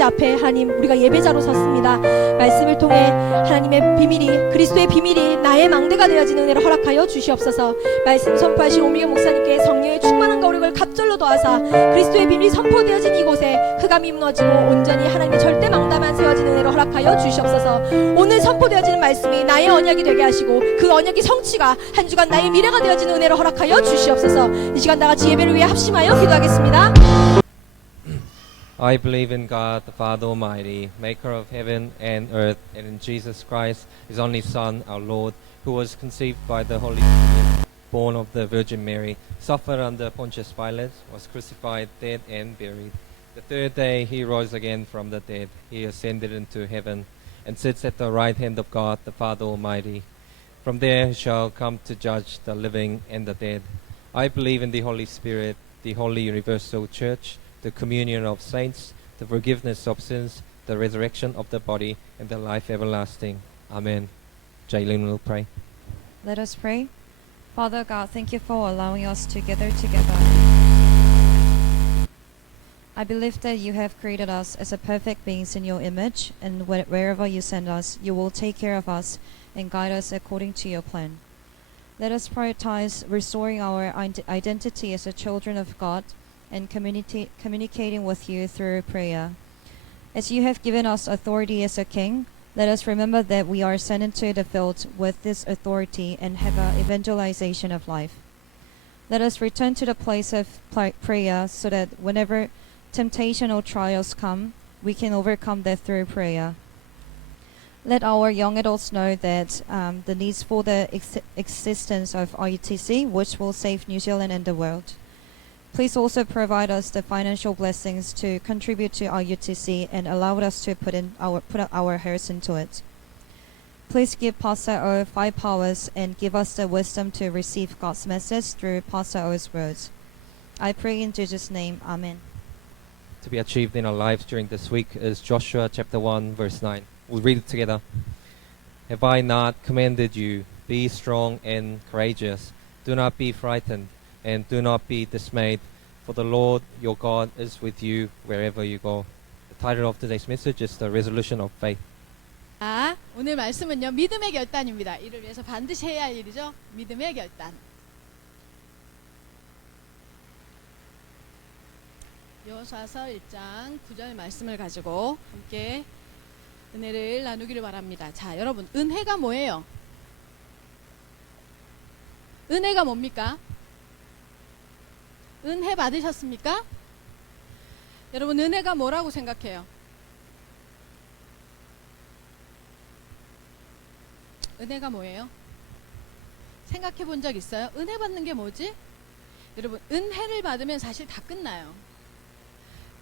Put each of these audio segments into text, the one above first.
아버지 앞에 하나님 우리가 예배자로 섰습니다. 말씀을 통해 하나님의 비밀이, 그리스도의 비밀이 나의 망대가 되어지는 은혜를 허락하여 주시옵소서. 말씀 선포하신 오미경 목사님께 성령의 충만한 거룩을 갑절로 더하사 그리스도의 비밀이 선포되어진 이곳에 흑암이 무너지고 온전히 하나님의 절대 망대만 세워지는 은혜를 허락하여 주시옵소서. 오늘 선포되어지는 말씀이 나의 언약이 되게 하시고 그 언약이 성취가 한 주간 나의 미래가 되어지는 은혜를 허락하여 주시옵소서. 이 시간 다같이 예배를 위해 합심하여 기도하겠습니다. I believe in God, the Father Almighty, maker of heaven and earth, and in Jesus Christ, his only Son, our Lord, who was conceived by the Holy Spirit, born of the Virgin Mary, suffered under Pontius Pilate, was crucified, dead, and buried. The third day he rose again from the dead. He ascended into heaven, and sits at the right hand of God, the Father Almighty. From there he shall come to judge the living and the dead. I believe in the Holy Spirit, the holy universal church, the communion of saints, the forgiveness of sins, the resurrection of the body, and the life everlasting. Amen. Jaylin will pray. Let us pray. Father God, thank you for allowing us to gather together. I believe that you have created us as a perfect beings in your image, and wherever you send us, you will take care of us and guide us according to your plan. Let us prioritize restoring our identity as a children of God and communicating with you through prayer. As you have given us authority as a king, let us remember that we are sent into the field with this authority and have an evangelization of life. Let us return to the place of prayer so that whenever temptation or trials come, we can overcome that through prayer. Let our young adults know that the needs for the existence of RUTC, which will save New Zealand and the world. Please also provide us the financial blessings to contribute to our UTC and allow us to put our hearts into it. Please give Pastor O 5 powers and give us the wisdom to receive God's message through Pastor O's words. I pray in Jesus' name. Amen. To be achieved in our lives during this week is Joshua chapter 1 verse 9. We'll read it together. Have I not commanded you? Be strong and courageous. Do not be frightened. And do not be dismayed, for the Lord your God is with you wherever you go. The title of today's message is The Resolution of Faith. 오늘 말씀은요, 믿음의 결단입니다. 이를 위해서 반드시 해야 할 일이죠. 믿음의 결단. 여호수아서 1장 9절 말씀을 가지고 함께 은혜를 나누기를 바랍니다. 자, 여러분, 은혜가 뭐예요? 은혜가 뭡니까? 은혜 받으셨습니까? 여러분, 은혜가 뭐라고 생각해요? 은혜가 뭐예요? 생각해 본 적 있어요? 은혜 받는 게 뭐지? 여러분, 은혜를 받으면 사실 다 끝나요.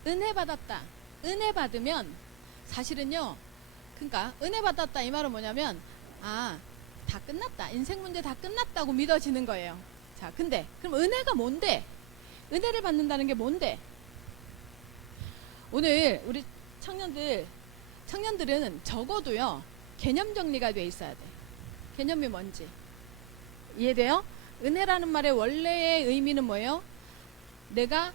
은혜 받았다. 은혜 받으면 사실은요, 그러니까 은혜 받았다 이 말은 뭐냐면 다 끝났다. 인생 문제 다 끝났다고 믿어지는 거예요. 자, 근데 그럼 은혜가 뭔데? 은혜를 받는다는 게 뭔데? 오늘 우리 청년들은 적어도요, 개념 정리가 돼 있어야 돼. 개념이 뭔지 이해돼요? 은혜라는 말의 원래의 의미는 뭐예요? 내가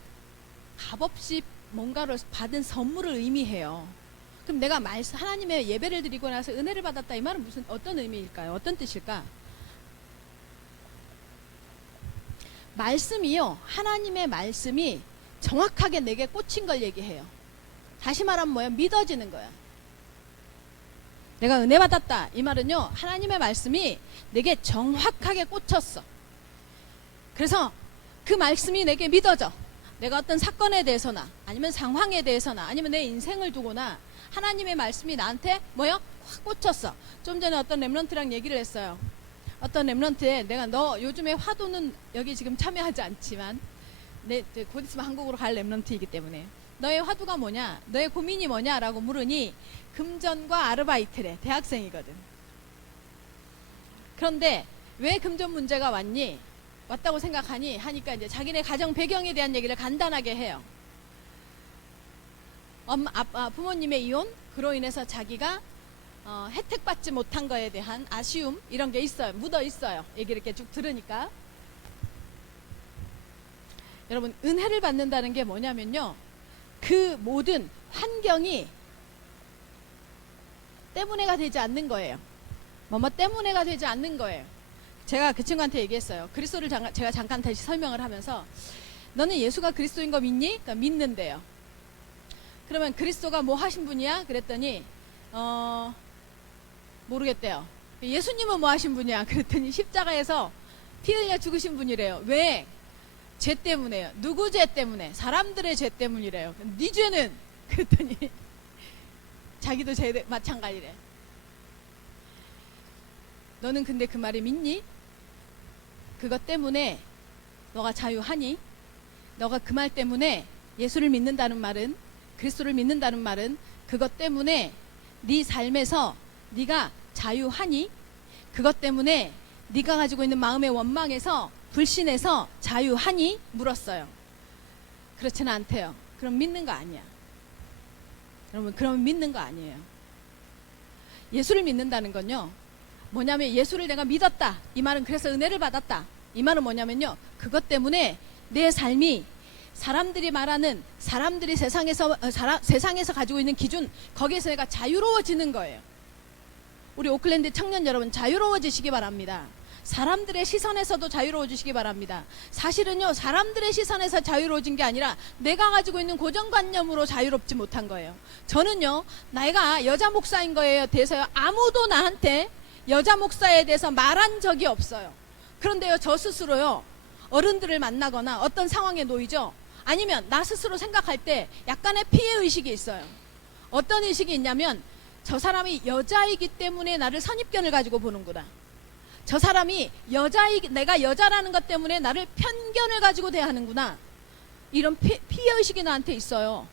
값없이 뭔가를 받은 선물을 의미해요. 그럼 내가 하나님의 예배를 드리고 나서 은혜를 받았다 이 말은 어떤 의미일까요? 어떤 뜻일까? 말씀이요, 하나님의 말씀이 정확하게 내게 꽂힌 걸 얘기해요. 다시 말하면 뭐예요? 믿어지는 거야. 내가 은혜 받았다 이 말은요, 하나님의 말씀이 내게 정확하게 꽂혔어. 그래서 그 말씀이 내게 믿어져. 내가 어떤 사건에 대해서나 아니면 상황에 대해서나 아니면 내 인생을 두거나 하나님의 말씀이 나한테 뭐요? 확 꽂혔어. 좀 전에 어떤 렘넌트랑 얘기를 했어요. 어떤 렘넌트에 내가 너 요즘에 화도는 여기 지금 참여하지 않지만 곧 있으면 한국으로 갈 렘넌트이기 때문에 너의 화두가 뭐냐? 너의 고민이 뭐냐? 라고 물으니 금전과 아르바이트래. 대학생이거든. 그런데 왜 금전 문제가 왔다고 생각하니? 하니까 이제 자기네 가정 배경에 대한 얘기를 간단하게 해요. 부모님의 이혼, 그로 인해서 자기가 혜택 받지 못한 거에 대한 아쉬움 이런 게 있어요. 묻어 있어요. 얘기를 이렇게 쭉 들으니까. 여러분, 은혜를 받는다는 게 뭐냐면요, 그 모든 환경이 때문에가 되지 않는 거예요. 뭐뭐 때문에가 되지 않는 거예요. 제가 그 친구한테 얘기했어요. 그리스도를 제가 잠깐 다시 설명을 하면서 너는 예수가 그리스도인 거 믿니? 그러니까 믿는데요. 그러면 그리스도가 뭐 하신 분이야? 그랬더니 모르겠대요. 예수님은 뭐 하신 분이야? 그랬더니 십자가에서 피 흘려 죽으신 분이래요. 왜? 죄 때문에요. 누구 죄 때문에? 사람들의 죄 때문이래요. 네 죄는? 그랬더니 자기도 죄 마찬가지래. 너는 근데 그 말이 믿니? 그것 때문에 너가 자유하니? 너가 그 말 때문에 예수를 믿는다는 말은, 그리스도를 믿는다는 말은 그것 때문에 네 삶에서 네가 자유하니? 그것 때문에 네가 가지고 있는 마음의 원망에서, 불신에서 자유하니? 물었어요. 그렇지는 않대요. 그럼 믿는 거 아니야. 여러분, 그러면 믿는 거 아니에요. 예수를 믿는다는 건요, 뭐냐면 예수를 내가 믿었다, 이 말은 그래서 은혜를 받았다, 이 말은 뭐냐면요, 그것 때문에 내 삶이 사람들이 말하는, 사람들이 세상에서 가지고 있는 기준, 거기에서 내가 자유로워지는 거예요. 우리 오클랜드 청년 여러분, 자유로워지시기 바랍니다. 사람들의 시선에서도 자유로워지시기 바랍니다. 사실은요, 사람들의 시선에서 자유로워진 게 아니라 내가 가지고 있는 고정관념으로 자유롭지 못한 거예요. 저는요, 내가 여자 목사인 거에 대해서요, 아무도 나한테 여자 목사에 대해서 말한 적이 없어요. 그런데요, 저 스스로요, 어른들을 만나거나 어떤 상황에 놓이죠, 아니면 나 스스로 생각할 때 약간의 피해의식이 있어요. 어떤 의식이 있냐면, 저 사람이 여자이기 때문에 나를 선입견을 가지고 보는구나, 저 사람이 내가 여자라는 것 때문에 나를 편견을 가지고 대하는구나, 이런 피해의식이 나한테 있어요.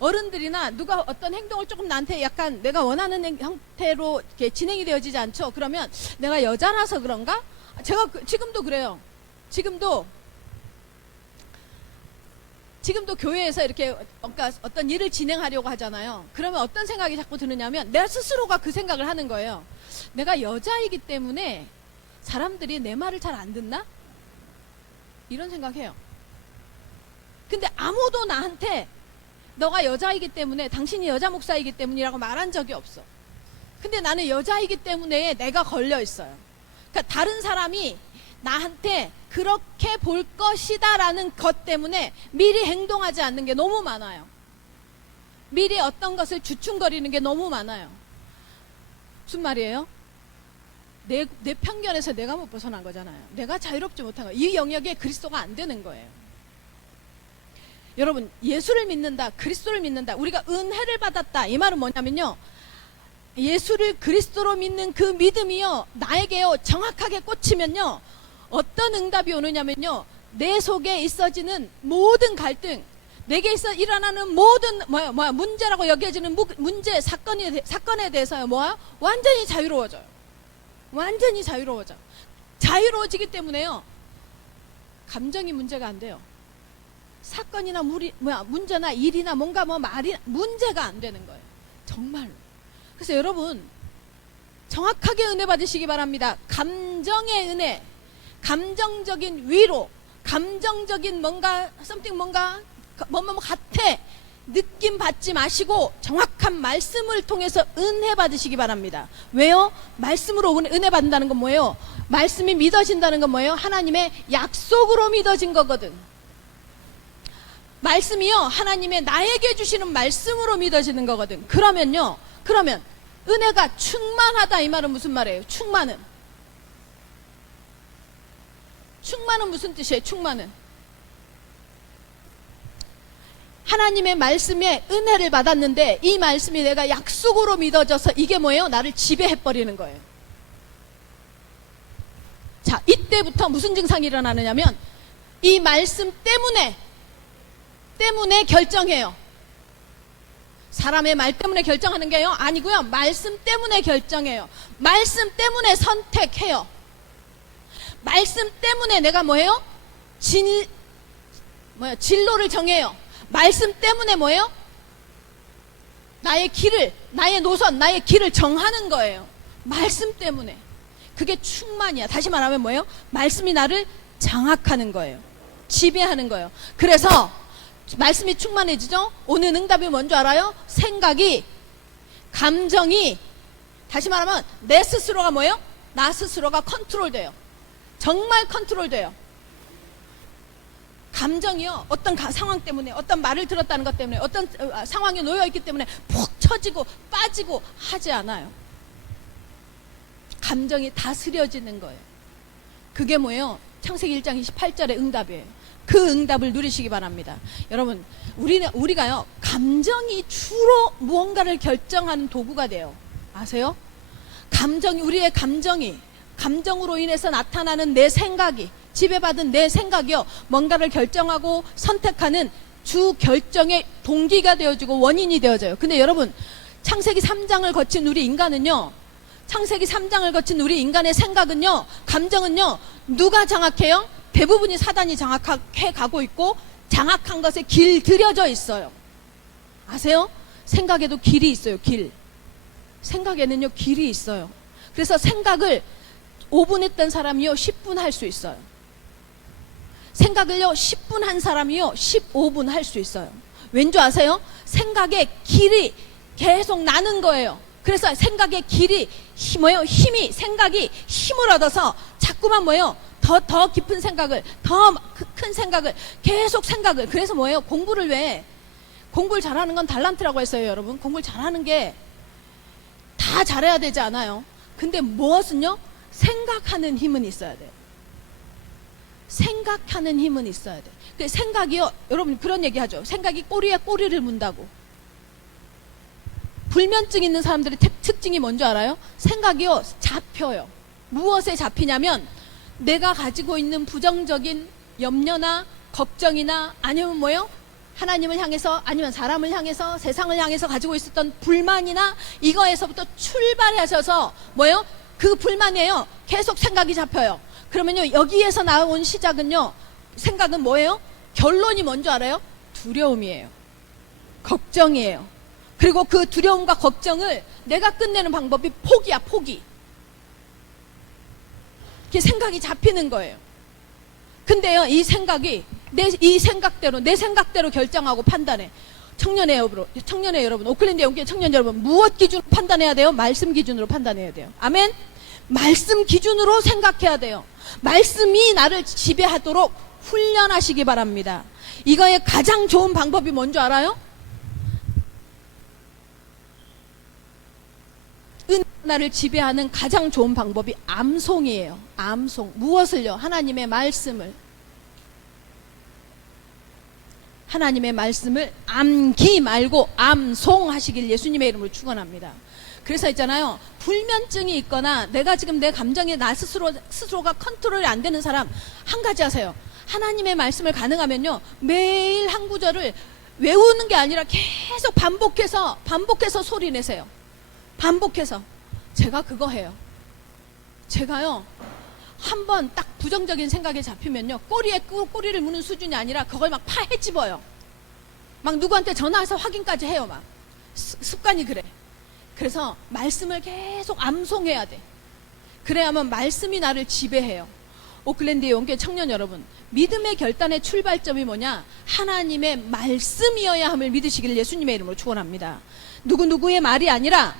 어른들이나 누가 어떤 행동을 조금 나한테 약간 내가 원하는 형태로 이렇게 진행이 되어지지 않죠? 그러면 내가 여자라서 그런가? 제가 지금도 그래요. 지금도 교회에서 이렇게 어떤 일을 진행하려고 하잖아요. 그러면 어떤 생각이 자꾸 드느냐면, 내 스스로가 그 생각을 하는 거예요. 내가 여자이기 때문에 사람들이 내 말을 잘 안 듣나? 이런 생각해요. 근데 아무도 나한테 너가 여자이기 때문에, 당신이 여자 목사이기 때문이라고 말한 적이 없어. 근데 나는 여자이기 때문에 내가 걸려 있어요. 그러니까 다른 사람이 나한테 그렇게 볼 것이다 라는 것 때문에 미리 행동하지 않는 게 너무 많아요. 미리 어떤 것을 주춤거리는 게 너무 많아요. 무슨 말이에요? 내 편견에서 내가 못 벗어난 거잖아요. 내가 자유롭지 못한 거예요. 이 영역에 그리스도가 안 되는 거예요. 여러분, 예수를 믿는다, 그리스도를 믿는다, 우리가 은혜를 받았다, 이 말은 뭐냐면요, 예수를 그리스도로 믿는 그 믿음이요, 나에게요 정확하게 꽂히면요, 어떤 응답이 오느냐면요, 내 속에 있어지는 모든 갈등, 내게 일어나는 모든 문제라고 여겨지는 문제, 사건에 대해서요, 완전히 자유로워져요. 완전히 자유로워져. 자유로워지기 때문에요, 감정이 문제가 안 돼요. 사건이나 문제나 일이나 뭔가 말이 문제가 안 되는 거예요. 정말로. 그래서 여러분, 정확하게 은혜 받으시기 바랍니다. 감정의 은혜, 감정적인 위로, 감정적인 뭔가 같아 느낌 받지 마시고 정확한 말씀을 통해서 은혜 받으시기 바랍니다. 왜요? 말씀으로 은혜 받는다는 건 뭐예요? 말씀이 믿어진다는 건 뭐예요? 하나님의 약속으로 믿어진 거거든. 말씀이요, 하나님의 나에게 주시는 말씀으로 믿어지는 거거든. 그러면 은혜가 충만하다, 이 말은 무슨 말이에요? 충만은 무슨 뜻이에요? 충만은 하나님의 말씀에 은혜를 받았는데, 이 말씀이 내가 약속으로 믿어져서 이게 뭐예요? 나를 지배해버리는 거예요. 자, 이때부터 무슨 증상이 일어나느냐면, 이 말씀 때문에 결정해요. 사람의 말 때문에 결정하는 게요? 아니고요. 말씀 때문에 결정해요. 말씀 때문에 선택해요. 말씀 때문에 내가 뭐예요? 진로를 정해요. 말씀 때문에 뭐예요? 나의 노선, 나의 길을 정하는 거예요. 말씀 때문에. 그게 충만이야. 다시 말하면 뭐예요? 말씀이 나를 장악하는 거예요. 지배하는 거예요. 그래서 말씀이 충만해지죠? 오는 응답이 뭔지 알아요? 생각이, 감정이, 다시 말하면 내 스스로가 뭐예요? 나 스스로가 컨트롤돼요. 정말 컨트롤돼요. 감정이요, 어떤 상황 때문에, 어떤 말을 들었다는 것 때문에, 어떤 상황에 놓여있기 때문에 푹 처지고 빠지고 하지 않아요. 감정이 다스려지는 거예요. 그게 뭐예요? 창세기 1장 28절의 응답이에요. 그 응답을 누리시기 바랍니다. 여러분, 우리가요, 감정이 주로 무언가를 결정하는 도구가 돼요. 아세요? 우리의 감정으로 인해서 나타나는 내 생각이, 지배받은 내 생각이요, 뭔가를 결정하고 선택하는 주 결정의 동기가 되어지고 원인이 되어져요. 근데 여러분, 창세기 3장을 거친 우리 인간은요, 창세기 3장을 거친 우리 인간의 생각은요, 감정은요, 누가 장악해요? 대부분이 사단이 장악해 가고 있고, 장악한 것에 길들여져 있어요. 아세요? 생각에도 길이 있어요. 생각에는요, 길이 있어요. 그래서 생각을 5분 했던 사람이요, 10분 할 수 있어요. 생각을요, 10분 한 사람이요, 15분 할 수 있어요. 왠지 아세요? 생각의 길이 계속 나는 거예요. 그래서 생각의 길이 힘이, 생각이 힘을 얻어서 자꾸만 뭐예요? 더 깊은 생각을, 더 큰 생각을, 계속 생각을. 그래서 뭐예요? 공부를 잘하는 건 달란트라고 했어요, 여러분. 공부를 잘하는 게 다 잘해야 되지 않아요. 근데 무엇은요? 생각하는 힘은 있어야 돼요. 생각하는 힘은 있어야 돼요. 그 생각이요, 여러분 그런 얘기 하죠. 생각이 꼬리에 꼬리를 문다고. 불면증 있는 사람들의 특징이 뭔지 알아요? 생각이요, 잡혀요. 무엇에 잡히냐면, 내가 가지고 있는 부정적인 염려나 걱정이나 아니면 뭐요? 하나님을 향해서, 아니면 사람을 향해서, 세상을 향해서 가지고 있었던 불만이나 이거에서부터 출발하셔서 뭐요? 그 불만이에요. 계속 생각이 잡혀요. 그러면요, 여기에서 나온 시작은요, 생각은 뭐예요? 결론이 뭔지 알아요? 두려움이에요. 걱정이에요. 그리고 그 두려움과 걱정을 내가 끝내는 방법이 포기야, 포기. 이렇게 생각이 잡히는 거예요. 근데요, 이 생각이 내 생각대로 결정하고 판단해. 청년의 여러분, 오클랜드 영계 청년 여러분, 무엇 기준으로 판단해야 돼요? 말씀 기준으로 판단해야 돼요. 아멘? 말씀 기준으로 생각해야 돼요. 말씀이 나를 지배하도록 훈련하시기 바랍니다. 이거의 가장 좋은 방법이 뭔지 알아요? 나를 지배하는 가장 좋은 방법이 암송이에요. 암송. 무엇을요? 하나님의 말씀을 암기 말고 암송하시길 예수님의 이름으로 축원합니다. 그래서 있잖아요, 불면증이 있거나 내가 지금 내 감정에 나 스스로가 컨트롤이 안 되는 사람, 한 가지 하세요. 하나님의 말씀을 가능하면요, 매일 한 구절을 외우는 게 아니라 계속 반복해서 소리 내세요. 반복해서. 제가 그거 해요. 제가요, 한번 딱 부정적인 생각에 잡히면요, 꼬리에 꼬리를 무는 수준이 아니라 그걸 막 파헤집어요. 막 누구한테 전화해서 확인까지 해요. 막 습관이 그래. 그래서 말씀을 계속 암송해야 돼. 그래야만 말씀이 나를 지배해요. 오클랜드의 영계 청년 여러분, 믿음의 결단의 출발점이 뭐냐? 하나님의 말씀이어야 함을 믿으시길 예수님의 이름으로 축원합니다. 누구누구의 말이 아니라,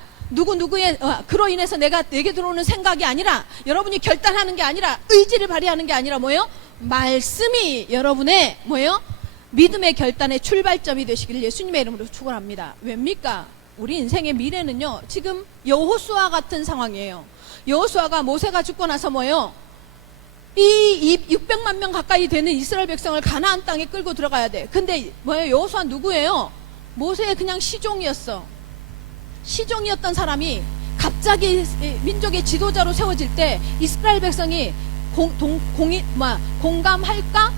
그로 인해서 내게 들어오는 생각이 아니라, 여러분이 결단하는 게 아니라, 의지를 발휘하는 게 아니라 뭐예요? 말씀이 여러분의 뭐예요? 믿음의 결단의 출발점이 되시기를 예수님의 이름으로 축원합니다. 왜입니까? 우리 인생의 미래는요, 지금 여호수아 같은 상황이에요. 여호수아가 모세가 죽고 나서 뭐예요? 이 600만 명 가까이 되는 이스라엘 백성을 가나안 땅에 끌고 들어가야 돼. 근데 뭐예요? 여호수아 누구예요? 모세의 그냥 시종이었던 사람이 갑자기 민족의 지도자로 세워질 때 이스라엘 백성이 공감할까?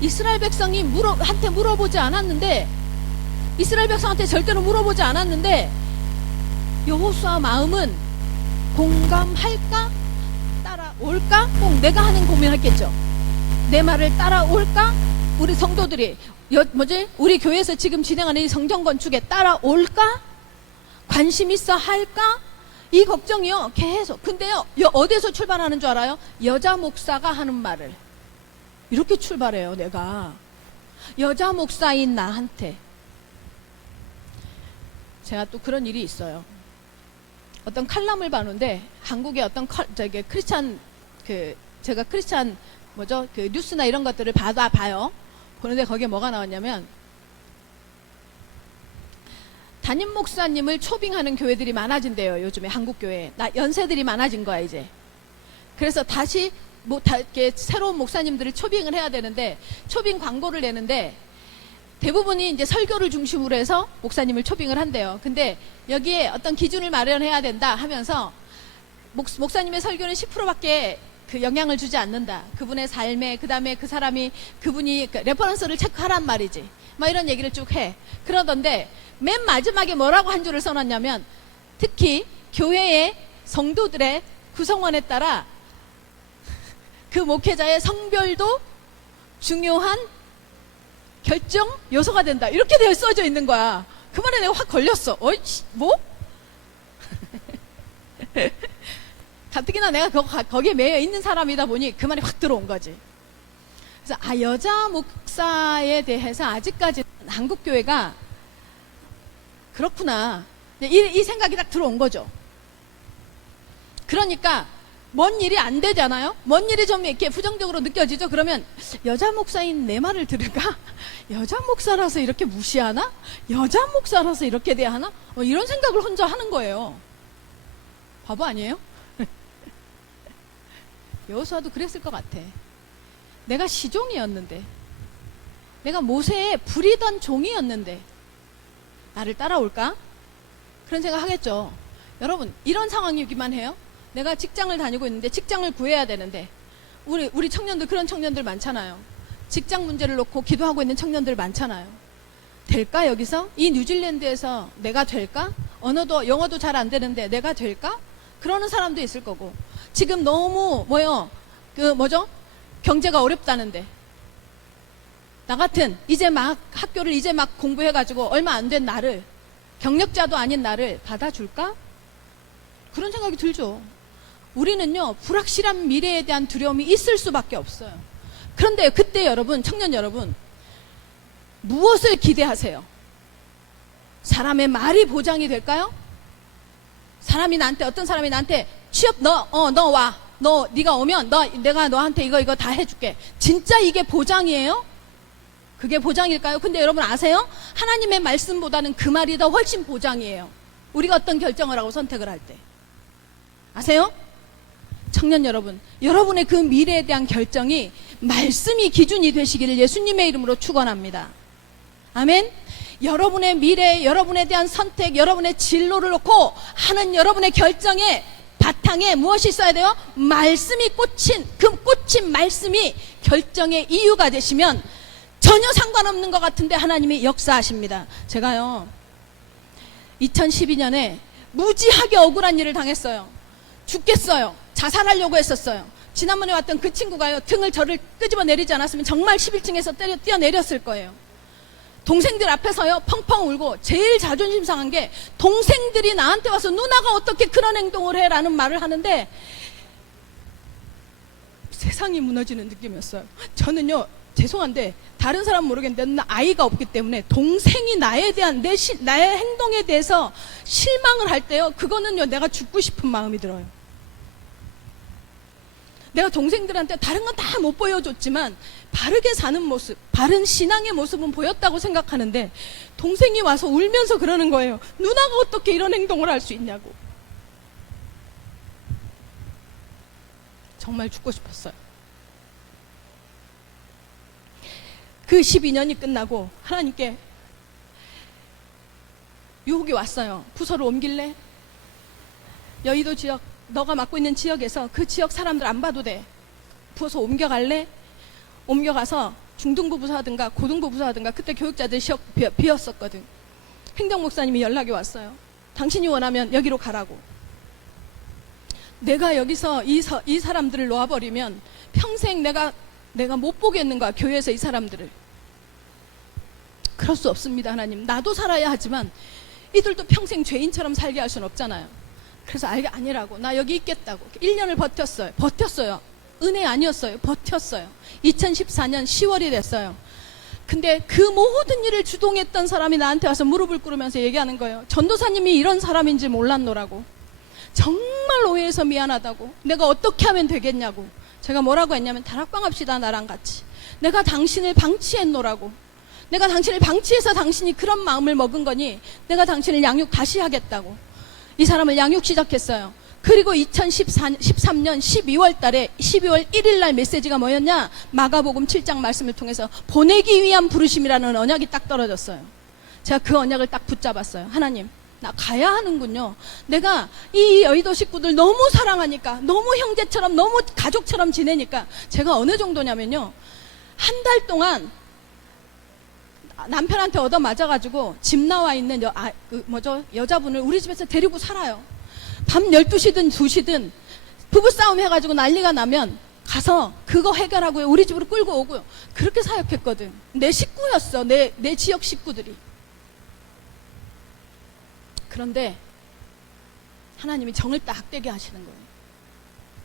이스라엘 백성이 한테 물어보지 않았는데, 이스라엘 백성한테 절대로 물어보지 않았는데, 여호수아 마음은 공감할까? 따라올까? 꼭 내가 하는 고민했겠죠. 내 말을 따라올까? 우리 성도들이 우리 교회에서 지금 진행하는 이 성전 건축에 따라올까? 관심 있어 할까? 이 걱정이요, 계속. 근데요, 어디에서 출발하는 줄 알아요? 여자 목사가 하는 말을 이렇게 출발해요. 내가 여자 목사인 나한테. 제가 또 그런 일이 있어요. 어떤 칼럼을 봤는데 한국의 어떤 크리스찬 제가 크리스찬 그 뉴스나 이런 것들을 봐요. 보는데 거기에 뭐가 나왔냐면 담임 목사님을 초빙하는 교회들이 많아진대요. 요즘에 한국 교회에 연세들이 많아진 거야 이제. 그래서 다시 이렇게 새로운 목사님들을 초빙을 해야 되는데 초빙 광고를 내는데 대부분이 이제 설교를 중심으로 해서 목사님을 초빙을 한대요. 근데 여기에 어떤 기준을 마련해야 된다 하면서 목사님의 설교는 10%밖에 그 영향을 주지 않는다. 그분의 삶에, 그 다음에 그분이 레퍼런스를 체크하란 말이지. 막 이런 얘기를 쭉 해. 그러던데 맨 마지막에 뭐라고 한 줄을 써놨냐면 특히 교회의 성도들의 구성원에 따라 그 목회자의 성별도 중요한 결정 요소가 된다. 이렇게 되어 써져 있는 거야. 그 말에 내가 확 걸렸어. 뭐? 가뜩이나 내가 거기에 매여 있는 사람이다 보니 그 말이 확 들어온 거지. 그래서 여자 목사에 대해서 아직까지 한국 교회가 그렇구나. 이 생각이 딱 들어온 거죠. 그러니까 뭔 일이 안 되잖아요. 뭔 일이 좀 이렇게 부정적으로 느껴지죠. 그러면 여자 목사인 내 말을 들을까? 여자 목사라서 이렇게 무시하나? 여자 목사라서 이렇게 대하나? 이런 생각을 혼자 하는 거예요. 바보 아니에요? 여호수아도 그랬을 것 같아. 내가 시종이었는데, 내가 모세의 부리던 종이었는데 나를 따라올까? 그런 생각 하겠죠. 여러분, 이런 상황이기만 해요. 내가 직장을 다니고 있는데 직장을 구해야 되는데 우리 청년들, 그런 청년들 많잖아요. 직장 문제를 놓고 기도하고 있는 청년들 많잖아요. 될까? 여기서? 이 뉴질랜드에서 내가 될까? 영어도 잘 안 되는데 내가 될까? 그러는 사람도 있을 거고, 지금 너무 경제가 어렵다는데 나 같은 학교를 이제 막 공부해가지고 얼마 안 된 나를, 경력자도 아닌 나를 받아줄까? 그런 생각이 들죠. 우리는요, 불확실한 미래에 대한 두려움이 있을 수밖에 없어요. 그런데 그때 여러분, 청년 여러분, 무엇을 기대하세요? 사람의 말이 보장이 될까요? 어떤 사람이 나한테 취업, 너 와. 네가 오면 내가 너한테 이거 다 해줄게. 진짜 이게 보장이에요? 그게 보장일까요? 근데 여러분 아세요? 하나님의 말씀보다는 그 말이 더 훨씬 보장이에요. 우리가 어떤 결정을 하고 선택을 할 때. 아세요? 청년 여러분, 여러분의 그 미래에 대한 결정이 말씀이 기준이 되시기를 예수님의 이름으로 축원합니다. 아멘. 여러분의 미래, 여러분에 대한 선택, 여러분의 진로를 놓고 하는 여러분의 결정에 바탕에 무엇이 있어야 돼요? 말씀이 꽂힌 말씀이 결정의 이유가 되시면 전혀 상관없는 것 같은데 하나님이 역사하십니다. 제가요, 2012년에 무지하게 억울한 일을 당했어요. 죽겠어요. 자살하려고 했었어요. 지난번에 왔던 그 친구가요, 저를 끄집어 내리지 않았으면 정말 11층에서 뛰어내렸을 거예요. 동생들 앞에서요, 펑펑 울고, 제일 자존심 상한 게 동생들이 나한테 와서 누나가 어떻게 그런 행동을 해? 라는 말을 하는데 세상이 무너지는 느낌이었어요. 저는요, 죄송한데 다른 사람 모르겠는데 아이가 없기 때문에 동생이 나에 대한 나의 행동에 대해서 실망을 할 때요, 그거는요, 내가 죽고 싶은 마음이 들어요. 내가 동생들한테 다른 건 다 못 보여줬지만 바르게 사는 모습, 바른 신앙의 모습은 보였다고 생각하는데 동생이 와서 울면서 그러는 거예요. 누나가 어떻게 이런 행동을 할 수 있냐고. 정말 죽고 싶었어요. 그 12년이 끝나고 하나님께 유혹이 왔어요. 부서를 옮길래? 여의도 지역, 너가 맡고 있는 지역에서 그 지역 사람들 안 봐도 돼. 부서 옮겨갈래? 옮겨가서 중등부 부서하든가 고등부 부서하든가, 그때 교육자들 시험 비었었거든. 행정목사님이 연락이 왔어요. 당신이 원하면 여기로 가라고. 내가 여기서 이 사람들을 놓아버리면 평생 내가 못 보겠는 거야, 교회에서 이 사람들을. 그럴 수 없습니다, 하나님. 나도 살아야 하지만 이들도 평생 죄인처럼 살게 할 수는 없잖아요. 그래서 아니라고. 나 여기 있겠다고. 1년을 버텼어요. 은혜 아니었어요. 버텼어요. 2014년 10월이 됐어요. 근데 그 모든 일을 주동했던 사람이 나한테 와서 무릎을 꿇으면서 얘기하는 거예요. 전도사님이 이런 사람인지 몰랐노라고. 정말 오해해서 미안하다고. 내가 어떻게 하면 되겠냐고. 제가 뭐라고 했냐면 다락방 합시다, 나랑 같이. 내가 당신을 방치했노라고. 내가 당신을 방치해서 당신이 그런 마음을 먹은 거니 내가 당신을 양육 다시 하겠다고. 이 사람을 양육 시작했어요. 그리고 2013년 12월 달에 12월 1일 날 메시지가 뭐였냐? 마가복음 7장 말씀을 통해서 보내기 위한 부르심이라는 언약이 딱 떨어졌어요. 제가 그 언약을 딱 붙잡았어요. 하나님, 나 가야 하는군요. 내가 이 여의도 식구들 너무 사랑하니까, 너무 형제처럼, 너무 가족처럼 지내니까 제가 어느 정도냐면요, 한 달 동안 남편한테 얻어 맞아가지고 집 나와 있는 여자분을 우리 집에서 데리고 살아요. 밤 12시든 2시든 부부싸움 해가지고 난리가 나면 가서 그거 해결하고요, 우리 집으로 끌고 오고요. 그렇게 사역했거든. 내 식구였어. 내 지역 식구들이. 그런데 하나님이 정을 딱 떼게 하시는 거예요.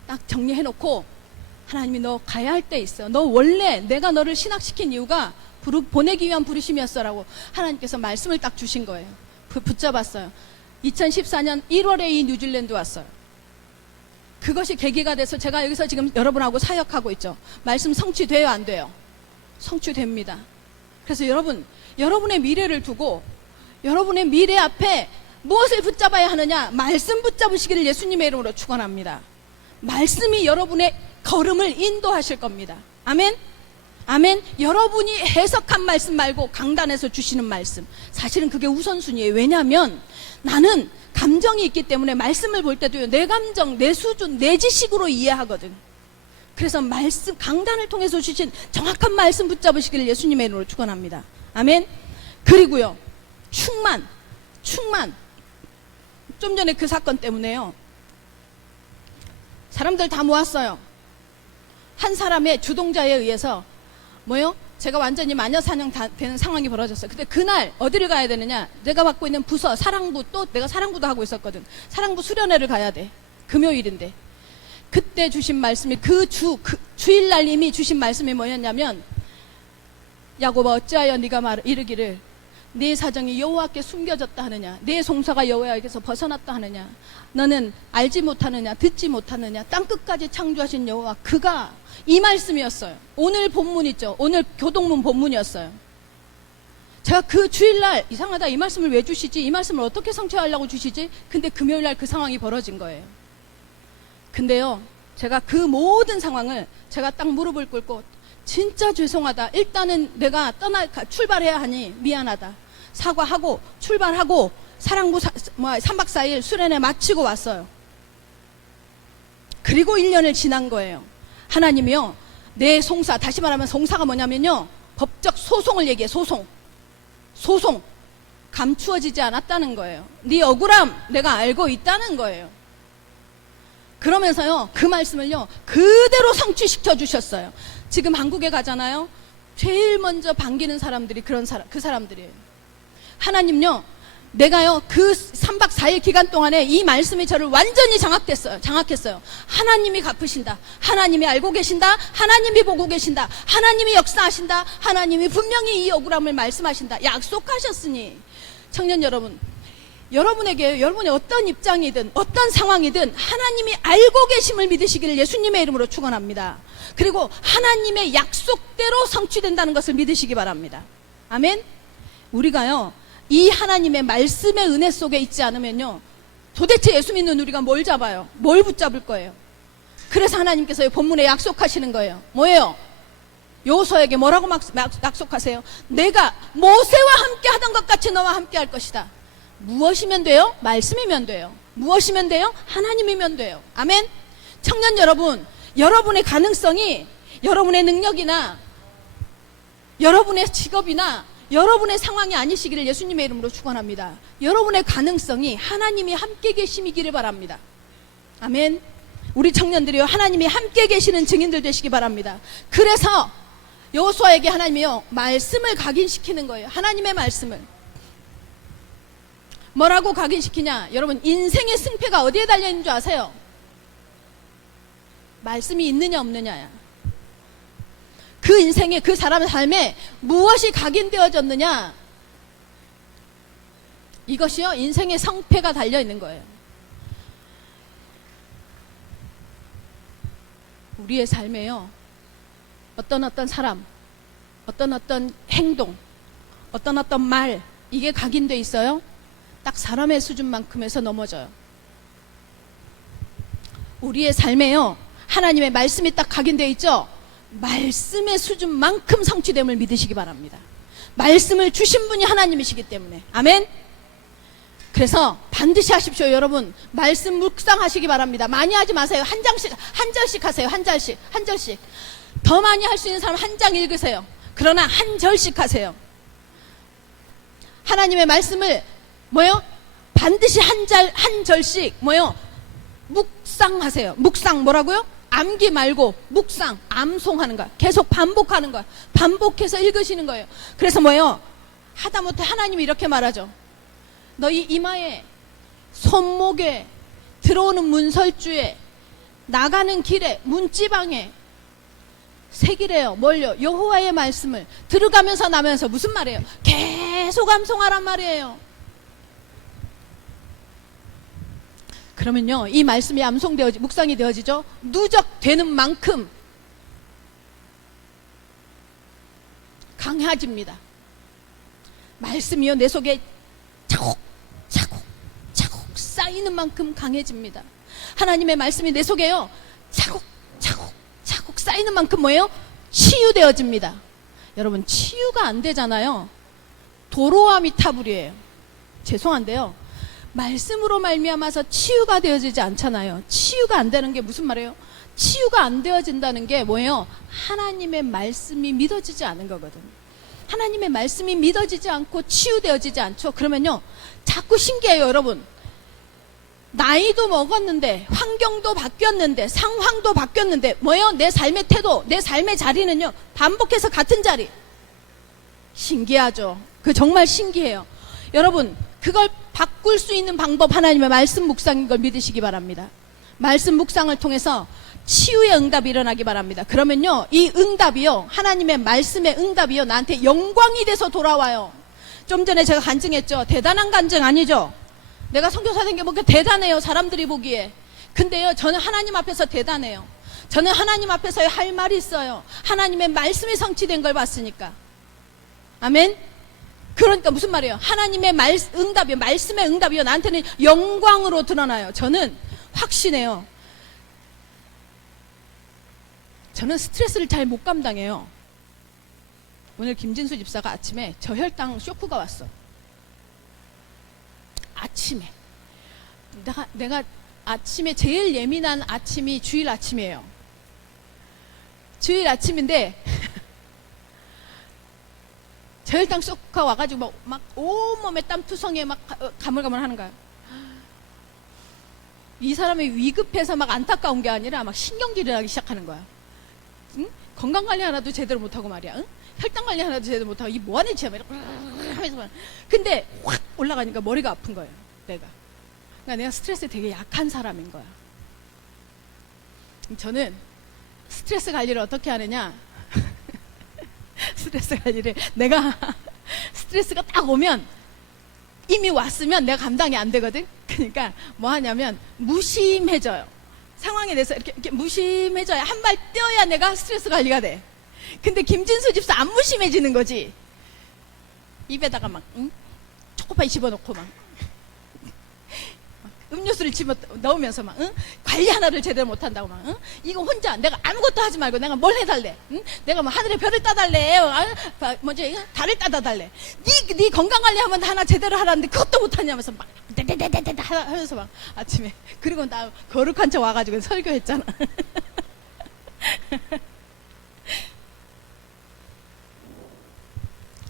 딱 정리해놓고 하나님이 너 가야 할 때 있어. 너 원래 내가 너를 신학시킨 이유가 보내기 위한 부르심이었어라고 하나님께서 말씀을 딱 주신 거예요. 붙잡았어요. 2014년 1월에 이 뉴질랜드 왔어요. 그것이 계기가 돼서 제가 여기서 지금 여러분하고 사역하고 있죠. 말씀 성취돼요, 안 돼요? 성취됩니다. 그래서 여러분의 미래를 두고 여러분의 미래 앞에 무엇을 붙잡아야 하느냐? 말씀 붙잡으시기를 예수님의 이름으로 축원합니다. 말씀이 여러분의 걸음을 인도하실 겁니다. 아멘? 아멘. 여러분이 해석한 말씀 말고 강단에서 주시는 말씀, 사실은 그게 우선순위예요. 왜냐하면 나는 감정이 있기 때문에 말씀을 볼 때도요, 내 감정, 내 수준, 내 지식으로 이해하거든. 그래서 말씀, 강단을 통해서 주신 정확한 말씀 붙잡으시기를 예수님의 이름으로 축원합니다. 아멘. 그리고요, 충만. 좀 전에 그 사건 때문에요, 사람들 다 모았어요. 한 사람의 주동자에 의해서 제가 완전히 마녀 사냥 되는 상황이 벌어졌어요. 근데 그날 어디를 가야 되느냐? 내가 맡고 있는 부서 사랑부, 또 내가 사랑부도 하고 있었거든. 사랑부 수련회를 가야 돼. 금요일인데. 그때 주신 말씀이 주일날 이미 주신 말씀이 뭐였냐면, 야곱아 어찌하여 네가 이르기를 네 사정이 여호와께 숨겨졌다 하느냐, 네 송사가 여호와에게서 벗어났다 하느냐, 너는 알지 못하느냐, 듣지 못하느냐, 땅끝까지 창조하신 여호와 그가, 이 말씀이었어요. 오늘 본문 있죠, 오늘 교동문 본문이었어요. 제가 그 주일날 이상하다, 이 말씀을 왜 주시지, 이 말씀을 어떻게 성취하려고 주시지, 근데 금요일날 그 상황이 벌어진 거예요. 근데요, 제가 그 모든 상황을 제가 딱 무릎을 꿇고 진짜 죄송하다, 일단은 내가 출발해야 하니 미안하다, 사과하고 출발하고 사랑부 3박 4일 수련회 마치고 왔어요. 그리고 1년을 지난 거예요. 하나님이요, 내 송사, 다시 말하면 송사가 뭐냐면요, 법적 소송을 얘기해. 소송 감추어지지 않았다는 거예요. 네 억울함 내가 알고 있다는 거예요. 그러면서요, 그 말씀을요 그대로 성취시켜 주셨어요. 지금 한국에 가잖아요, 제일 먼저 반기는 사람들이 그 사람들이에요. 하나님요, 내가요 그 3박 4일 기간 동안에 이 말씀이 저를 완전히 장악했어요. 하나님이 갚으신다, 하나님이 알고 계신다, 하나님이 보고 계신다, 하나님이 역사하신다, 하나님이 분명히 이 억울함을 말씀하신다, 약속하셨으니. 청년 여러분, 여러분에게 여러분이 어떤 입장이든 어떤 상황이든 하나님이 알고 계심을 믿으시기를 예수님의 이름으로 축원합니다. 그리고 하나님의 약속대로 성취된다는 것을 믿으시기 바랍니다. 아멘. 우리가요, 이 하나님의 말씀의 은혜 속에 있지 않으면요, 도대체 예수 믿는 우리가 뭘 잡아요? 뭘 붙잡을 거예요? 그래서 하나님께서 본문에 약속하시는 거예요. 뭐예요? 여호수아에게 뭐라고 약속하세요? 내가 모세와 함께 하던 것 같이 너와 함께 할 것이다. 무엇이면 돼요? 말씀이면 돼요. 무엇이면 돼요? 하나님이면 돼요. 아멘. 청년 여러분, 여러분의 가능성이 여러분의 능력이나 여러분의 직업이나 여러분의 상황이 아니시기를 예수님의 이름으로 축원합니다. 여러분의 가능성이 하나님이 함께 계심이기를 바랍니다. 아멘. 우리 청년들이요, 하나님이 함께 계시는 증인들 되시기 바랍니다. 그래서 여호수아에게 하나님이요 말씀을 각인시키는 거예요. 하나님의 말씀을. 뭐라고 각인시키냐? 여러분, 인생의 승패가 어디에 달려있는 줄 아세요? 말씀이 있느냐 없느냐야. 그 인생에, 그 사람의 삶에 무엇이 각인되어졌느냐? 이것이요, 인생의 성패가 달려 있는 거예요. 우리의 삶에요, 어떤 사람, 어떤 행동, 어떤 말, 이게 각인돼 있어요. 딱 사람의 수준만큼에서 넘어져요. 우리의 삶에요, 하나님의 말씀이 딱 각인돼 있죠. 말씀의 수준만큼 성취됨을 믿으시기 바랍니다. 말씀을 주신 분이 하나님이시기 때문에. 아멘. 그래서 반드시 하십시오. 여러분, 말씀 묵상하시기 바랍니다. 많이 하지 마세요. 한 절씩 하세요. 한 절씩. 더 많이 할 수 있는 사람 한 장 읽으세요. 그러나 한 절씩 하세요. 하나님의 말씀을 뭐요? 반드시 한 절씩 뭐요? 묵상하세요. 묵상 뭐라고요? 암기 말고 묵상, 암송하는 거야. 계속 반복하는 거야. 반복해서 읽으시는 거예요. 그래서 뭐예요? 하다못해 하나님이 이렇게 말하죠. 너희 이마에, 손목에, 들어오는 문설주에, 나가는 길에, 문지방에 새기래요. 뭘요? 여호와의 말씀을 들어가면서 나면서. 무슨 말이에요? 계속 암송하란 말이에요. 그러면요, 이 말씀이 묵상이 되어지죠. 누적되는 만큼 강해집니다. 말씀이요, 내 속에 차곡 쌓이는 만큼 강해집니다. 하나님의 말씀이 내 속에요, 차곡 쌓이는 만큼 뭐예요? 치유되어집니다. 여러분, 치유가 안 되잖아요. 도로아미 타불이에요. 죄송한데요, 말씀으로 말미암아서 치유가 되어지지 않잖아요. 치유가 안 되는 게 무슨 말이에요? 치유가 안 되어진다는 게 뭐예요? 하나님의 말씀이 믿어지지 않은 거거든요. 하나님의 말씀이 믿어지지 않고 치유되어지지 않죠. 그러면요, 자꾸 신기해요. 여러분, 나이도 먹었는데, 환경도 바뀌었는데, 상황도 바뀌었는데 뭐예요? 내 삶의 태도, 내 삶의 자리는요, 반복해서 같은 자리. 신기하죠. 그 정말 신기해요. 여러분, 그걸 바꿀 수 있는 방법, 하나님의 말씀 묵상인 걸 믿으시기 바랍니다. 말씀 묵상을 통해서 치유의 응답이 일어나기 바랍니다. 그러면요, 이 응답이요, 하나님의 말씀의 응답이요, 나한테 영광이 돼서 돌아와요. 좀 전에 제가 간증했죠. 대단한 간증 아니죠? 내가 선교사 된 게 뭐 대단해요, 사람들이 보기에. 근데요, 저는 하나님 앞에서 대단해요. 저는 하나님 앞에서 할 말이 있어요. 하나님의 말씀이 성취된 걸 봤으니까. 아멘. 그러니까 무슨 말이에요? 하나님의 응답이요, 말씀의 응답이요, 나한테는 영광으로 드러나요. 저는 확신해요. 저는 스트레스를 잘 못 감당해요. 오늘 김진수 집사가 아침에 저혈당 쇼크가 왔어. 아침에. 내가 아침에 제일 예민한 아침이 주일 아침이에요. 주일 아침인데 저혈당 쇼크가 와가지고 막 온몸에 땀투성이에 막 가물가물 하는 거야. 이 사람이 위급해서 막 안타까운 게 아니라 막 신경질이 나기 시작하는 거야. 응? 건강관리 하나도 제대로 못하고 말이야. 응? 혈당관리 하나도 제대로 못하고 이 뭐하는 짓이야. 하면서. 근데 확 올라가니까 머리가 아픈 거예요. 그러니까 내가 스트레스에 되게 약한 사람인 거야. 저는 스트레스 관리를 어떻게 하느냐. 스트레스 관리를, 내가 스트레스가 딱 오면, 이미 왔으면 내가 감당이 안 되거든. 그러니까 뭐 하냐면 무심해져요. 상황에 대해서 이렇게 무심해져야, 한 발 뛰어야 내가 스트레스 관리가 돼. 근데 김진수 집사 안 무심해지는 거지. 입에다가 막 초코파이 집어넣고 막 음료수를 집어넣으면서 막 관리 하나를 제대로 못한다고 막 이거 혼자 내가 아무것도 하지 말고 내가 뭘 해달래. 내가 뭐 하늘에 별을 따달래. 뭐지, 달을 따다달래. 네 건강관리하면 하나 제대로 하라는데 그것도 못하냐면서 막 데데데데데 하면서 막 아침에. 그리고 나 거룩한 척 와가지고 설교했잖아.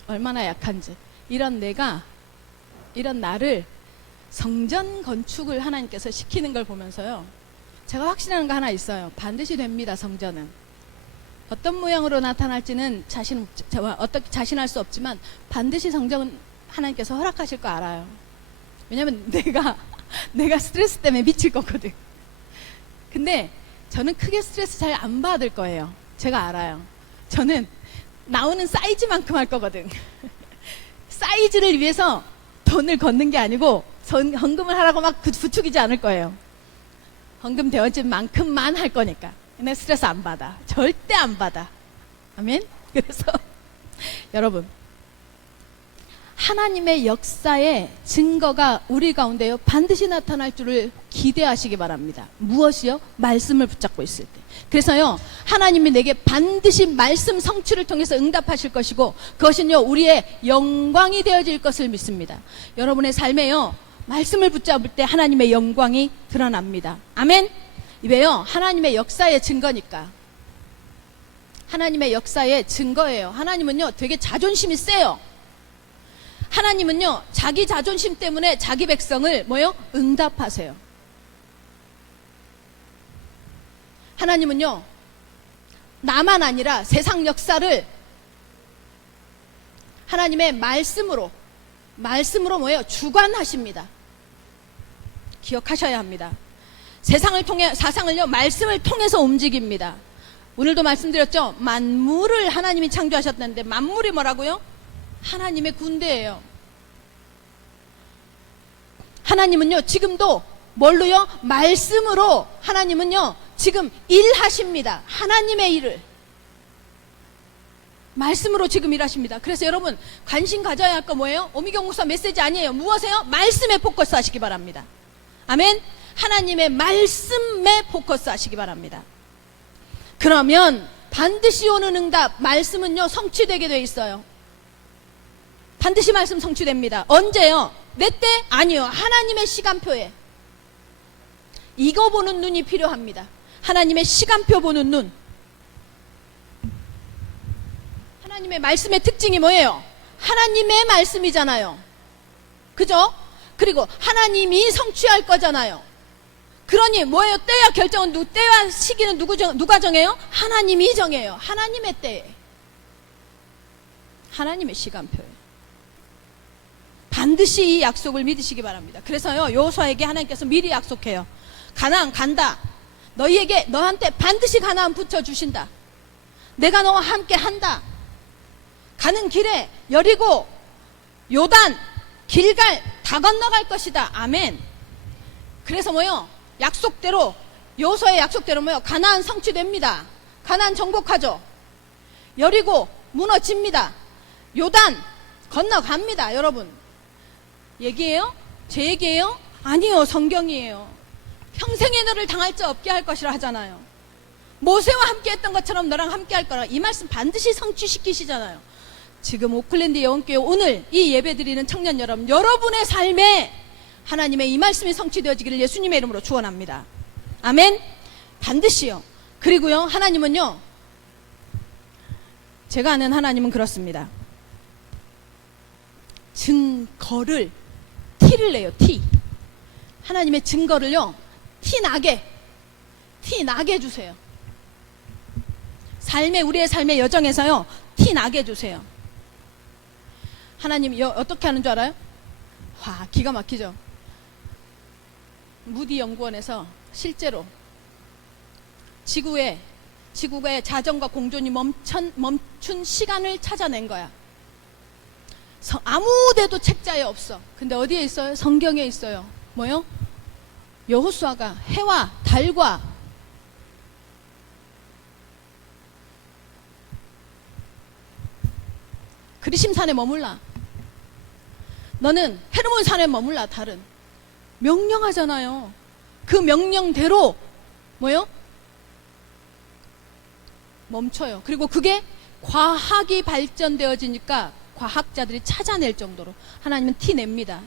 얼마나 약한지. 이런 나를 성전 건축을 하나님께서 시키는 걸 보면서요, 제가 확신하는 거 하나 있어요. 반드시 됩니다. 성전은 어떤 모양으로 나타날지는 어떻게 자신할 수 없지만 반드시 성전은 하나님께서 허락하실 거 알아요. 왜냐면 내가 스트레스 때문에 미칠 거거든. 근데 저는 크게 스트레스 잘 안 받을 거예요. 제가 알아요. 저는 나오는 사이즈만큼 할 거거든. 사이즈를 위해서 돈을 걷는 게 아니고 헌금을 하라고 막 부추기지 않을 거예요. 헌금 되어진 만큼만 할 거니까. 근데 스트레스 안 받아. 절대 안 받아. 아멘? 그래서 여러분, 하나님의 역사의 증거가 우리 가운데요 반드시 나타날 줄을 기대하시기 바랍니다. 무엇이요? 말씀을 붙잡고 있을 때. 그래서요, 하나님이 내게 반드시 말씀 성취를 통해서 응답하실 것이고, 그것은요 우리의 영광이 되어질 것을 믿습니다. 여러분의 삶에요 말씀을 붙잡을 때 하나님의 영광이 드러납니다. 아멘. 왜요? 하나님의 역사의 증거니까. 하나님의 역사의 증거예요. 하나님은요 되게 자존심이 세요. 하나님은요 자기 자존심 때문에 자기 백성을 뭐요? 응답하세요. 하나님은요 나만 아니라 세상 역사를 하나님의 말씀으로 뭐예요? 주관하십니다. 기억하셔야 합니다. 사상을요 말씀을 통해서 움직입니다. 오늘도 말씀드렸죠. 만물을 하나님이 창조하셨는데, 만물이 뭐라고요? 하나님의 군대예요. 하나님은요 지금도 뭘로요? 말씀으로 하나님은요 지금 일하십니다. 하나님의 일을 말씀으로 지금 일하십니다. 그래서 여러분 관심 가져야 할 거 뭐예요? 오미경 목사 메시지 아니에요. 무엇이에요? 말씀에 포커스 하시기 바랍니다. 아멘. 하나님의 말씀에 포커스 하시기 바랍니다. 그러면 반드시 오는 응답, 말씀은요 성취되게 돼 있어요. 반드시 말씀 성취됩니다. 언제요? 내 때? 아니요. 하나님의 시간표에. 이거 보는 눈이 필요합니다. 하나님의 시간표 보는 눈. 하나님의 말씀의 특징이 뭐예요? 하나님의 말씀이잖아요. 그죠? 그리고 하나님이 성취할 거잖아요. 그러니 뭐예요? 때와 결정은 때와 시기는 누가 정해요? 하나님이 정해요. 하나님의 때에. 하나님의 시간표에. 반드시 이 약속을 믿으시기 바랍니다. 그래서요 여호수아에게 하나님께서 미리 약속해요. 가나안 간다. 너한테 반드시 가나안 붙여주신다. 내가 너와 함께 한다. 가는 길에 여리고 요단 길갈 다 건너갈 것이다. 아멘. 그래서 뭐요? 약속대로, 여호수아의 약속대로 뭐요? 가나안 성취됩니다. 가나안 정복하죠. 여리고 무너집니다. 요단 건너갑니다. 여러분 얘기예요? 제 얘기예요? 아니요, 성경이에요. 평생의 너를 당할 자 없게 할 것이라 하잖아요. 모세와 함께 했던 것처럼 너랑 함께 할 거라. 이 말씀 반드시 성취시키시잖아요. 지금 오클랜드 예원교회 오늘 이 예배 드리는 청년 여러분, 여러분의 삶에 하나님의 이 말씀이 성취되어지기를 예수님의 이름으로 축원합니다. 아멘. 반드시요. 그리고요 하나님은요, 제가 아는 하나님은 그렇습니다. 증거를 티를 내요. 티. 하나님의 증거를요 티 나게 해주세요. 우리의 삶의 여정에서요 티 나게 해주세요. 하나님 어떻게 하는 줄 알아요? 와, 기가 막히죠. 무디 연구원에서 실제로 지구의 자전과 공존이 멈춘 시간을 찾아낸 거야. 아무 데도 책자에 없어. 근데 어디에 있어요? 성경에 있어요. 뭐요? 여호수아가 해와 달과 그리심산에 머물라. 너는 헤르몬 산에 머물라. 달은 명령하잖아요. 그 명령대로 뭐요? 멈춰요. 그리고 그게 과학이 발전되어지니까 과학자들이 찾아낼 정도로 하나님은 티 냅니다.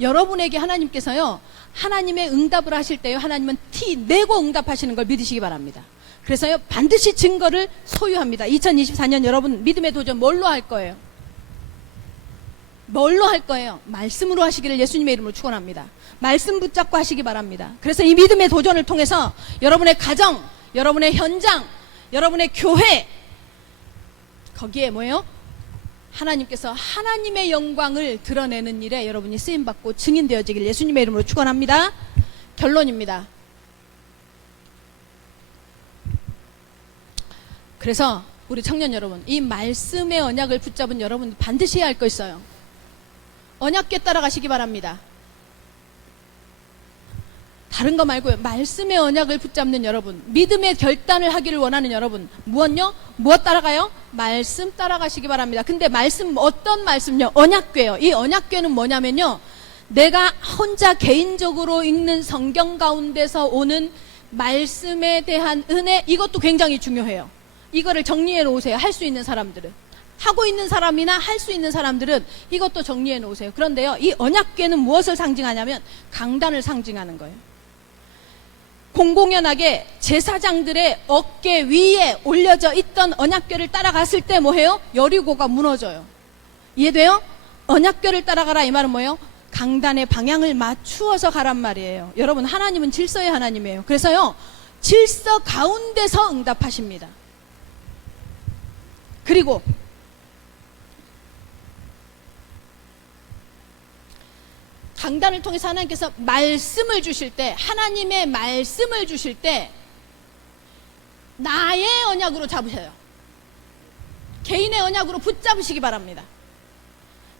여러분에게 하나님께서요 하나님의 응답을 하실 때요 하나님은 티 내고 응답하시는 걸 믿으시기 바랍니다. 그래서요 반드시 증거를 소유합니다. 2024년 여러분 믿음의 도전 뭘로 할 거예요? 뭘로 할 거예요? 말씀으로 하시기를 예수님의 이름으로 축원합니다. 말씀 붙잡고 하시기 바랍니다. 그래서 이 믿음의 도전을 통해서 여러분의 가정, 여러분의 현장, 여러분의 교회, 거기에 뭐예요? 하나님께서 하나님의 영광을 드러내는 일에 여러분이 쓰임받고 증인되어지길 예수님의 이름으로 축원합니다. 결론입니다. 그래서 우리 청년 여러분, 이 말씀의 언약을 붙잡은 여러분 반드시 해야 할 거 있어요. 언약궤 따라가시기 바랍니다. 다른 거 말고요. 말씀의 언약을 붙잡는 여러분, 믿음의 결단을 하기를 원하는 여러분, 무엇 따라가요? 말씀 따라가시기 바랍니다. 근데 말씀, 어떤 말씀요? 언약궤요. 이 언약궤는 뭐냐면요, 내가 혼자 개인적으로 읽는 성경 가운데서 오는 말씀에 대한 은혜, 이것도 굉장히 중요해요. 이거를 정리해 놓으세요. 할 수 있는 사람들은, 하고 있는 사람이나 할 수 있는 사람들은 이것도 정리해 놓으세요. 그런데요, 이 언약궤는 무엇을 상징하냐면 강단을 상징하는 거예요. 공공연하게 제사장들의 어깨 위에 올려져 있던 언약궤를 따라갔을 때 뭐해요? 여리고가 무너져요. 이해돼요? 언약궤를 따라가라, 이 말은 뭐예요? 강단의 방향을 맞추어서 가란 말이에요. 여러분, 하나님은 질서의 하나님이에요. 그래서요, 질서 가운데서 응답하십니다. 그리고 강단을 통해서 하나님께서 말씀을 주실 때, 하나님의 말씀을 주실 때 나의 언약으로 잡으셔요. 개인의 언약으로 붙잡으시기 바랍니다.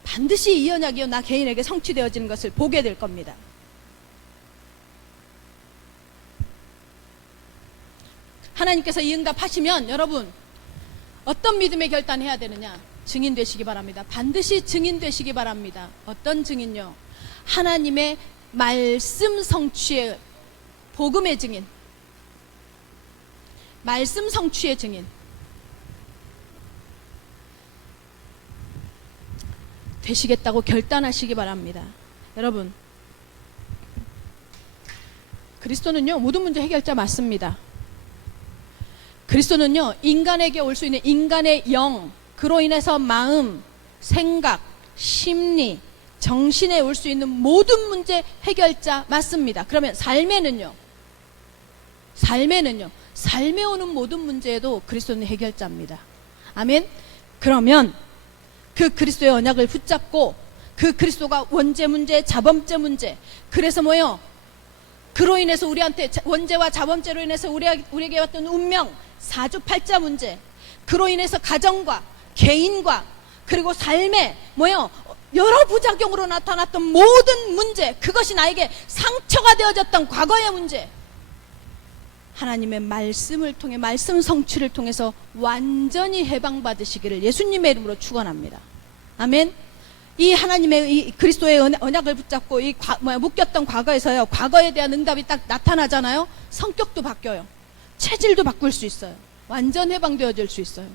반드시 이 언약이요, 나 개인에게 성취되어지는 것을 보게 될 겁니다. 하나님께서 이 응답하시면 여러분 어떤 믿음의 결단해야 되느냐? 증인 되시기 바랍니다. 반드시 증인 되시기 바랍니다. 어떤 증인요? 하나님의 말씀 성취의, 복음의 증인, 말씀 성취의 증인 되시겠다고 결단하시기 바랍니다. 여러분, 그리스도는요, 모든 문제 해결자 맞습니다. 그리스도는요, 인간에게 올 수 있는 인간의 영, 그로 인해서 마음, 생각, 심리, 정신에 올 수 있는 모든 문제 해결자 맞습니다. 그러면 삶에 오는 모든 문제에도 그리스도는 해결자입니다. 아멘. 그러면 그 그리스도의 언약을 붙잡고 그 그리스도가 원죄 문제, 자범죄 문제, 그래서 뭐요? 그로 인해서 우리한테 원죄와 자범죄로 인해서 우리에게 왔던 운명, 사주팔자 문제, 그로 인해서 가정과 개인과 그리고 삶에 뭐요? 여러 부작용으로 나타났던 모든 문제, 그것이 나에게 상처가 되어졌던 과거의 문제, 하나님의 말씀을 통해, 말씀 성취를 통해서 완전히 해방받으시기를 예수님의 이름으로 축원합니다. 아멘. 이 하나님의 이 그리스도의 언약을 붙잡고 이 묶였던 과거에서요, 과거에 대한 응답이 딱 나타나잖아요. 성격도 바뀌어요. 체질도 바꿀 수 있어요. 완전 해방되어질 수 있어요.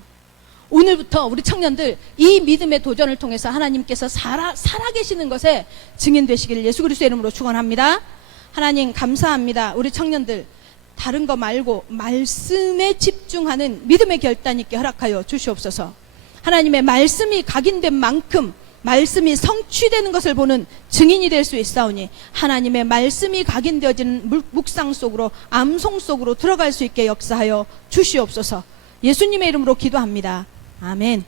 오늘부터 우리 청년들 이 믿음의 도전을 통해서 하나님께서 살아계시는 것에 증인 되시기를 예수 그리스도의 이름으로 축원합니다. 하나님 감사합니다. 우리 청년들 다른 거 말고 말씀에 집중하는 믿음의 결단 있게 허락하여 주시옵소서. 하나님의 말씀이 각인된 만큼 말씀이 성취되는 것을 보는 증인이 될 수 있사오니 하나님의 말씀이 각인되어지는 묵상 속으로, 암송 속으로 들어갈 수 있게 역사하여 주시옵소서. 예수님의 이름으로 기도합니다. 아멘.